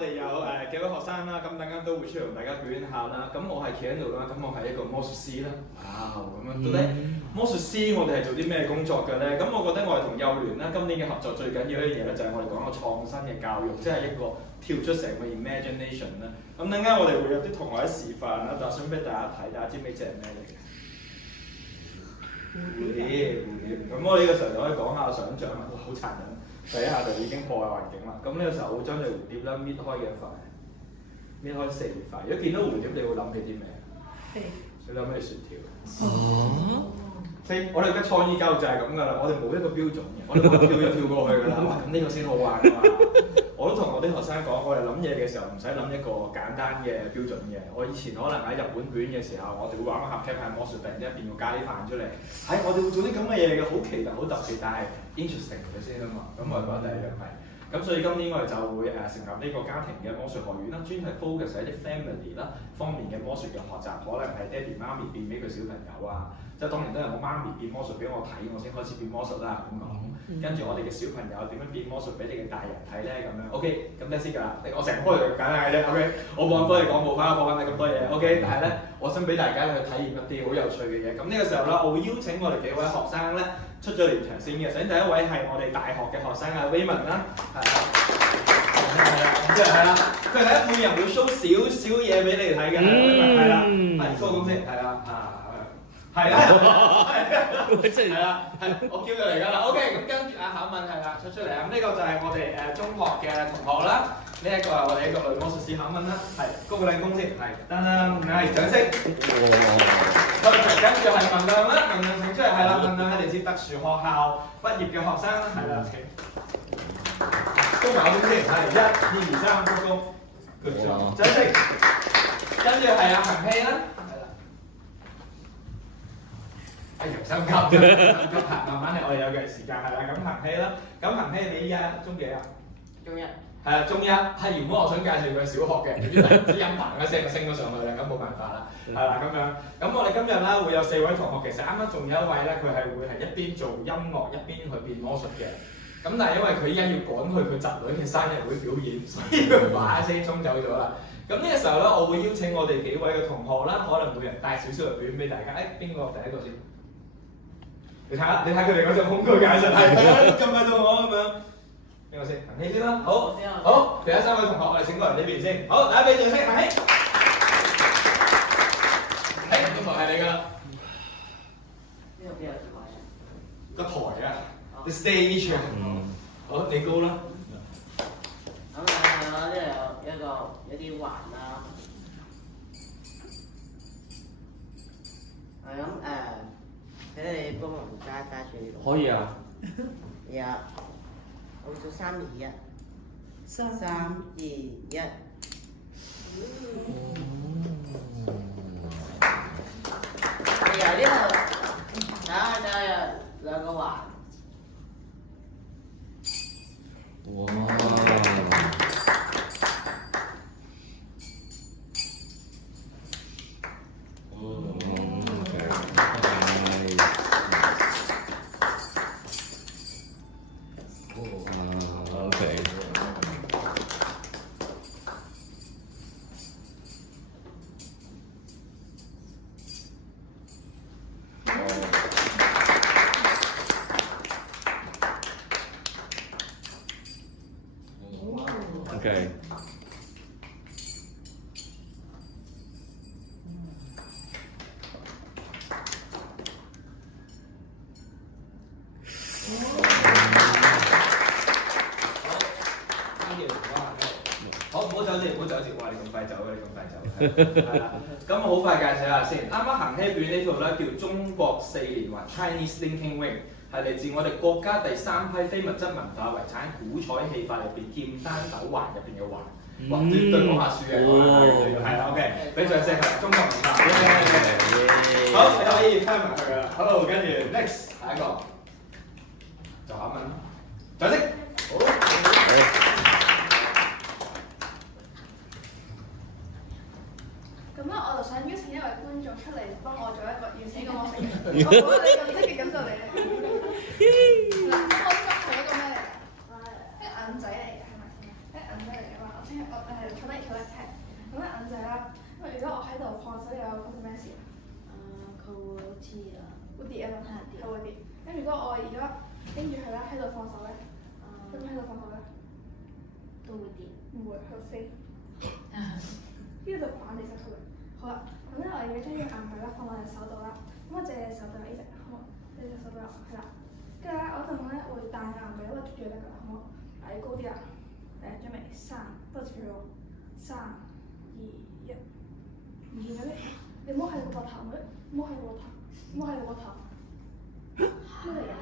哋有幾位學生啦，咁等間都會出嚟同大家表演下啦。咁我係企喺度啦，咁我係一個魔術師啦。哇，咁樣到底魔術師我哋係做啲咩工作嘅咧？咁我覺得我哋同幼聯啦，今年嘅合作最緊要一樣嘢咧，就係我哋講個創新嘅教育，即係一個跳出成個 imagination 啦。咁等間我哋會有啲同學喺示範啦，就想俾大家睇，大家知唔知隻係咩嚟嘅？蝴蝶。咁我呢個時候就可以講下想像啦，好殘忍。第一下就已經破壞環境啦。咁呢個時候會將隻蝴蝶啦搣開幾塊，搣開4塊。如果見到蝴蝶，你會諗起啲咩？你諗起薯條。我哋嘅創意教育就係咁㗎啦，我哋冇一個標準嘅，我哋跳就跳過去㗎啦。哇，咁呢個先好玩㗎嘛！我都同我啲學生講，我哋諗嘢嘅時候唔使諗一個簡單嘅標準嘅。我以前可能喺日本表演嘅時候，我哋會玩個合劇係魔術，突然之間變個咖喱飯出嚟。我哋會做啲咁嘅嘢嘅，好奇特、好特別，但係 interesting 嘅先啊嘛。咁我覺得第一樣係。咁所以今年我哋就會成立呢個家庭嘅魔術學院啦，專係 focus 喺啲 family 啦方面嘅魔術嘅學習，可能係爹哋媽咪變俾佢小朋友啊，即係當然都係我媽咪變魔術俾我睇，我先開始變魔術啦咁講。跟住我哋嘅小朋友點樣變魔術俾你嘅大人睇咧咁樣。OK， 咁得先㗎啦，我成日開就簡單嘅啫。OK， 我冇咁多嘢講，冇翻咁多嘢。OK， 但係咧，我想俾大家去體驗一啲好有趣嘅嘢。咁呢個時候咧，我會邀請我哋幾位學生咧出咗嚟場先嘅。首先第一位係我哋大學嘅學生啊 Raymond 啦。係啦，佢係每人會 show 少少嘢俾你哋睇嘅，係啦，係 show 咁先，係啦，係啦，我叫佢嚟㗎啦 ，OK， 咁跟住考問係啦，出嚟啊，咁呢個就係我哋中學嘅同學啦，呢一個係我哋一個女魔術師考問啦，係高個靚功先，係，噔噔，係掌聲，跟住係文亮啦，文亮請出嚟，係啦，文亮係嚟自特殊學校畢業嘅學生啦，係啦，請。高考先，係1、2、3，高高，good job，掌聲。跟住係阿恒希啦，係啦。由心急，慢慢嚟，我哋有嘅時間係啦。咁恒希啦，咁恒希你依家中幾啊？中一。係啊，中一。係原本我想介紹佢小學嘅，點知啲音頻一聲就升咗上去啦，咁冇辦法啦。係啦，咁樣。咁我哋今日啦會有4位同學，其實啱啱仲有一位咧，佢係會係一邊做音樂一邊去變魔術嘅。咁但係因為佢依家要趕去佢侄女嘅生日會表演，所以佢話一聲衝走咗啦。咁呢個時候咧，我會邀請我哋幾位嘅同學啦，可能每人帶少少嘅表演俾大家。邊個第一個先？你睇佢哋嗰種恐懼嘅眼神係咁喺度我咁樣。邊個先？恒希先啦。好，好，其他3位同學我哋請過嚟呢邊先。好，大家俾掌聲，恒希。個台係你㗎啦。邊個台啊？個台啊！The stage 好，你高啦。咁我呢度有啲環啦。咁睇你幫我揸住呢個。可以啊。有，我做3、2、1。3、2、1。由呢度打2個環。哇！係啦，咁我好快介紹下先。啱啱恒希表演呢套咧叫中國4連環 Chinese Linking Wing， 係嚟自我哋國家第3批非物質文化遺產古彩戲法入邊劍丹斗環入邊嘅環。哇，對講下書嘅，係啦 OK， 俾掌聲係中國文化。好，你可以聽埋佢㗎啦。好，跟住 next 下一個就考問啦，掌聲。好。咁咧，我就想邀請一位觀眾出嚟幫我做一個邀請個魔術嘅。好，你咁積極咁就嚟啦。嗱，咁我呢個係一個咩嚟㗎？一銀仔嚟嘅，係咪先？一銀仔嚟嘅嘛，我即係我坐得係咁樣眼仔啦。咁如果我喺度放手又發生咩事啊？佢會好似會跌啊嘛，係會跌。咁如果我而家跟住佢啦，喺度放手咧，咁喺度放手咧，都會跌。唔會，佢會飛。呢個就反地勢出嚟。好啦，咁咧我而家將呢個硬幣啦放落隻手度啦。咁我隻手度呢隻，好冇？呢隻手度係啦。跟住咧，我陣咧會彈硬幣，因為捉住得㗎啦，好冇？矮高啲啊！準備3，多謝佢喎。3、2、1，唔見咗咧，你唔好喺個膊頭，唔好喺個膊頭，唔好喺個膊頭。咩嚟㗎？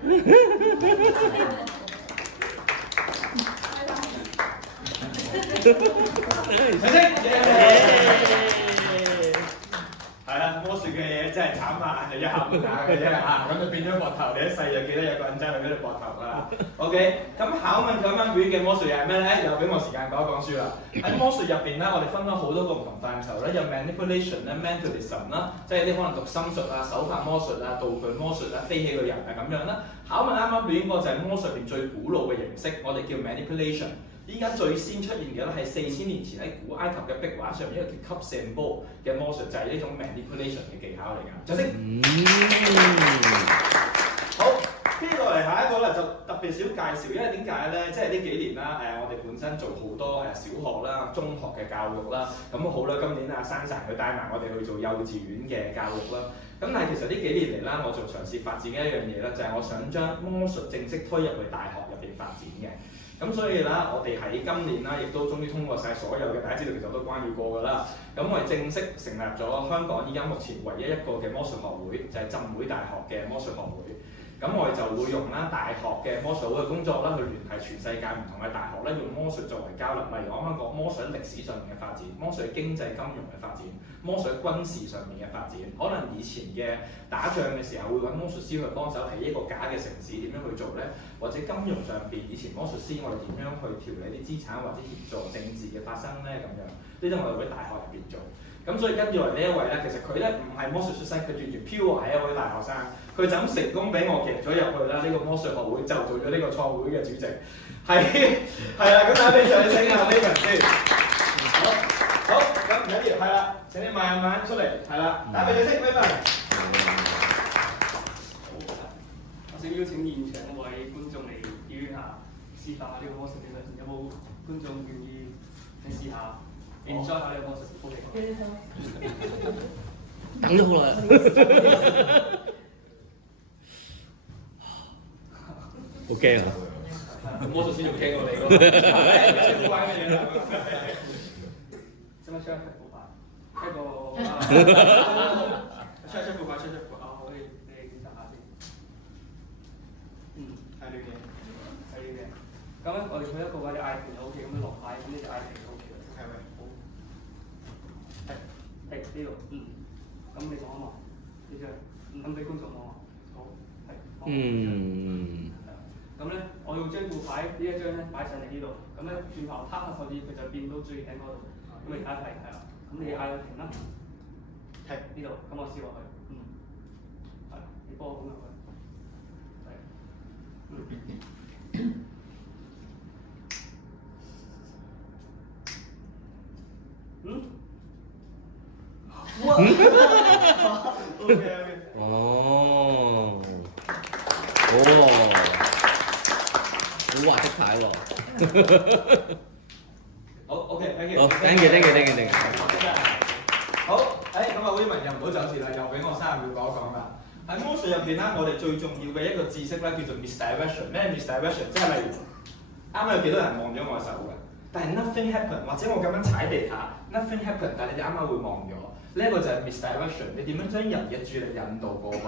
係啦，魔術嘅嘢真係慘啊！你一下半下嘅啫嚇，咁就變咗膊頭。你一世就記得有個人爭你嗰條膊頭㗎啦。OK， 咁考問咁樣表演嘅魔術又係咩咧？又俾我時間講書啦。喺魔術入邊咧，我哋分咗好多個唔同範疇咧，有 manipulation 咧、mentalism 啦，即係啲可能讀心術啊、手法魔術啊、道具魔術啊、飛起個人啊咁樣啦。考問啱啱表演過就係魔術入邊最古老嘅形式，我哋叫 manipulation。依家最先出現嘅咧係4000年前喺古埃及嘅壁畫上面一個叫 cup symbol 嘅魔術，就係呢種 manipulation 嘅技巧嚟㗎。就識。好，跟住落嚟下一個咧就特別少介紹，因為點解咧？即係呢幾年啦，我哋本身做好多小學啦、中學嘅教育啦，咁好啦，今年珊珊佢帶埋我哋去做幼稚園嘅教育啦。咁但係其實呢幾年嚟啦，我就嘗試發展嘅一樣嘢咧，就係我想將魔術正式推入去大學入邊發展嘅。咁所以啦，我哋喺今年啦，亦都終於通過晒所有嘅，大家知道其實我都關注過㗎啦。咁我哋正式成立咗香港依家目前唯一一個嘅魔術學會，就係浸會大學嘅魔術學會。咁我哋就會用啦大學嘅魔術會嘅工作啦，去聯繫全世界唔同嘅大學咧，用魔術作為交流。例如我啱啱講魔術喺歷史上面嘅發展，魔術喺經濟金融嘅發展，魔術喺軍事上面嘅發展。可能以前嘅打仗嘅時候會揾魔術師去幫手起一個假嘅城市，點樣去做咧？或者金融上邊以前魔術師我哋點樣去調理啲資產或者協助政治嘅發生咧？咁樣呢啲我哋會喺大學入邊做。咁所以跟住嚟呢一位咧，其實佢咧唔係魔術出身，佢完全飄係一位大學生，佢就咁成功俾我夾咗入去啦。呢個魔術學會就做咗呢個創會嘅主席，係啦。咁大家俾掌聲啊 Raymond 先。好，咁唔緊要，係啦，請你慢慢出嚟，係啦，大家俾掌聲 Raymond。我想邀請現場一位觀眾嚟表演下示範下呢個魔術技術，有冇觀眾願意嚟試下？enjoy 下呢個魔術 ，OK。等咗好耐。好驚啊！魔術師仲驚過你喎，好玩嘅嘢啦。使唔使出一副牌？一個出副牌，啊，可以你檢查下先。係亂嘅，係亂嘅。咁咧，我哋佢一個位你嗌停就 OK，咁樣落牌，咁呢就嗌停就 OK 啦。係咪？好。係呢度，咁你望一望呢張，咁俾觀眾望下。好，係。咁咧，我要將副牌呢一張咧擺上嚟呢度，咁咧轉頭攤下手指，佢就變到最頂嗰度。咁你睇一睇，係啦。咁你嗌佢停啦，停呢度，咁我試落去，係，你幫我咁落去，OK。哦，好滑的牌喎。好 ，OK，thank you。好，thank you。好，咁啊 Raymond 又唔好走字啦，又俾我30秒講一講啦。喺魔術入邊啦，我哋最重要嘅一個知識咧，叫做 misdirection。咩 misdirection？ 即係例如啱啱有幾多人望咗我手嘅，但係 nothing happen， 或者我咁樣踩地下 nothing happen， 但係你哋啱啱會望咗。呢一個就係 misdirection， 你點樣將人嘅注意力引導過去？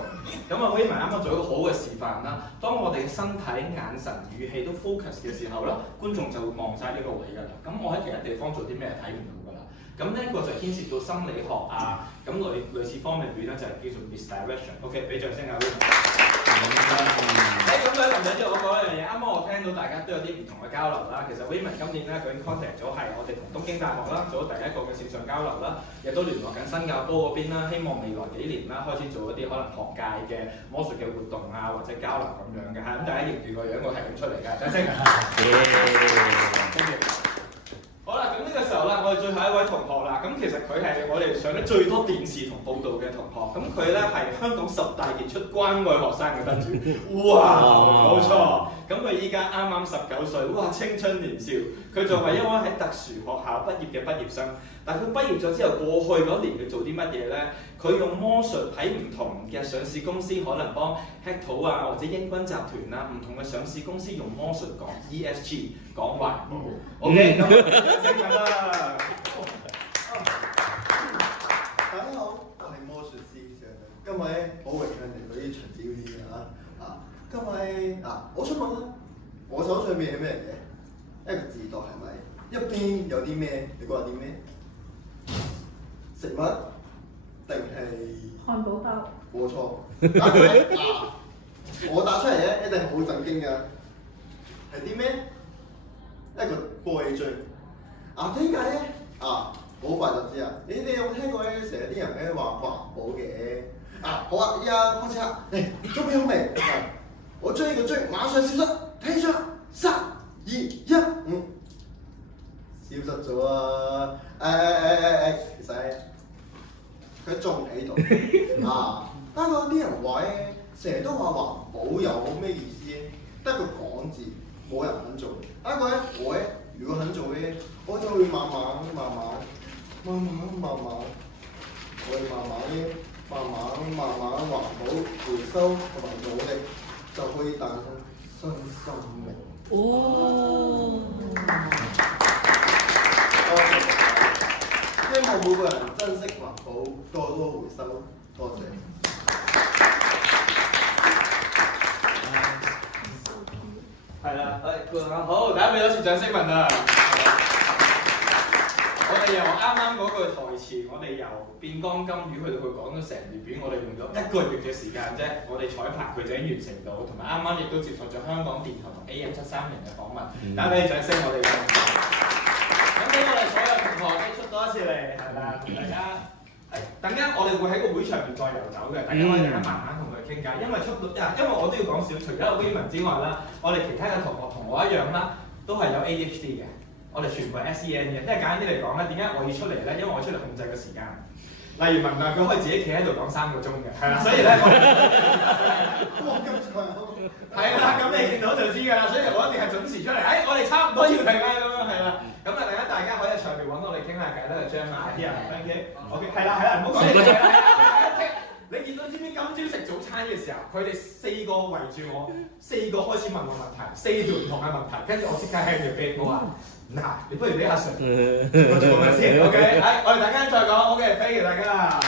咁啊 Raymond 啱啱做一個好嘅示範啦。當我哋嘅身體、眼神、語氣都 focus 嘅時候啦，觀眾就會望晒呢個位㗎啦。咁我喺其他地方做啲咩睇唔到㗎啦。咁呢一個就牽涉到心理學啊，咁類似方面表咧就係叫做 misdirection。OK， 俾掌聲啊 Raymond。咁咧，林仔之後我講一樣嘢，啱啱我聽到大家都有啲唔同嘅交流啦。其實 Raymond 今年咧佢已經 contact 咗係我哋同東京大學啦，做咗第一個嘅線上交流啦，亦都聯絡緊新加坡嗰邊啦，希望未來幾年啦開始做一啲可能學界嘅魔術嘅活動啊，或者交流咁樣嘅嚇。咁大家認住個樣，我係咁出嚟㗎，掌聲。好啦，咁呢個我哋最後一位同學啦。咁其實佢係我哋上得最多電視同報道嘅同學。咁佢咧係香港10大傑出關愛學生嘅得主。哇，冇錯。咁佢依家啱啱19歲，哇，青春年少。佢就係一位喺特殊學校畢業嘅畢業生。但係佢畢業咗之後，過去嗰年佢做啲乜嘢咧？佢用魔術喺唔同嘅上市公司，可能幫 Hector 啊或者英軍集團啊，唔同嘅上市公司用魔術講 ESG 講環保。OK， 咁正㗎啦。大家好，我係魔術師上。今日好榮幸嚟到呢場表演啊！今日我想問啦，我手上面係咩嘢？一個字度係咪？一邊有啲咩？你估下啲咩？食物定係漢堡包？冇錯。打出嚟我打出嚟咧一定好震驚㗎。係啲咩？一個玻璃樽。點解咧？好快就知啦！你哋有冇聽過咧？成日啲人咧話環保嘅。好啊！依家開始啦！嚟，準備好未？我將呢個樽馬上消失，睇住啦！3、2、1，消失咗啊！其實佢仲喺度不過啲人話咧，成日都話環保有咩意思咧？得個講字，冇人肯做。不過咧，我咧如果肯做咧，我就會慢慢，我會慢慢環保、回收同埋努力，就可以誕生新生命。希望每個人珍惜環保，多多回收。多謝。係啦，好，大家俾多次掌聲問啊！我哋由啱啱嗰句台詞，我哋由變光金魚去到佢講咗成段片，我哋用咗1個月嘅時間啫。我哋彩排佢就已經完成到，同埋啱啱亦都接受咗香港電台同 AM730嘅訪問。大家俾啲掌聲我哋。咁俾我哋所有同學都出多一次嚟，係啦，同大家。等間我哋會喺個會場邊再遊走嘅，大家可以慢慢同佢傾偈。因為我都要講少，除咗 Raymond 之外啦，我哋其他嘅同學同我一樣啦，都係有 ADHD 嘅。我哋全部係 SEN 嘅，即係簡單啲嚟講咧，點解我要出嚟咧？因為我出嚟控制個時間。例如文亮，佢可以自己企喺度講3個鐘嘅，係啦，所以咧係啦，咁你見到就知㗎啦，所以我一定係準時出嚟。我哋差唔多要停啦，咁樣係啦。咁大家可以喺上面揾我哋傾下偈啦，張啊啲人 ，thank you。OK， 係啦，唔好講嘢。你見到知唔知今朝食早餐嘅時候，佢哋4個圍住我，4個開始問我問題，4條唔同嘅問題，跟住我即刻喺度俾我話，你不如俾阿 Sir 做埋先 ，OK， 我哋大家再講 ，OK，thank you 大家。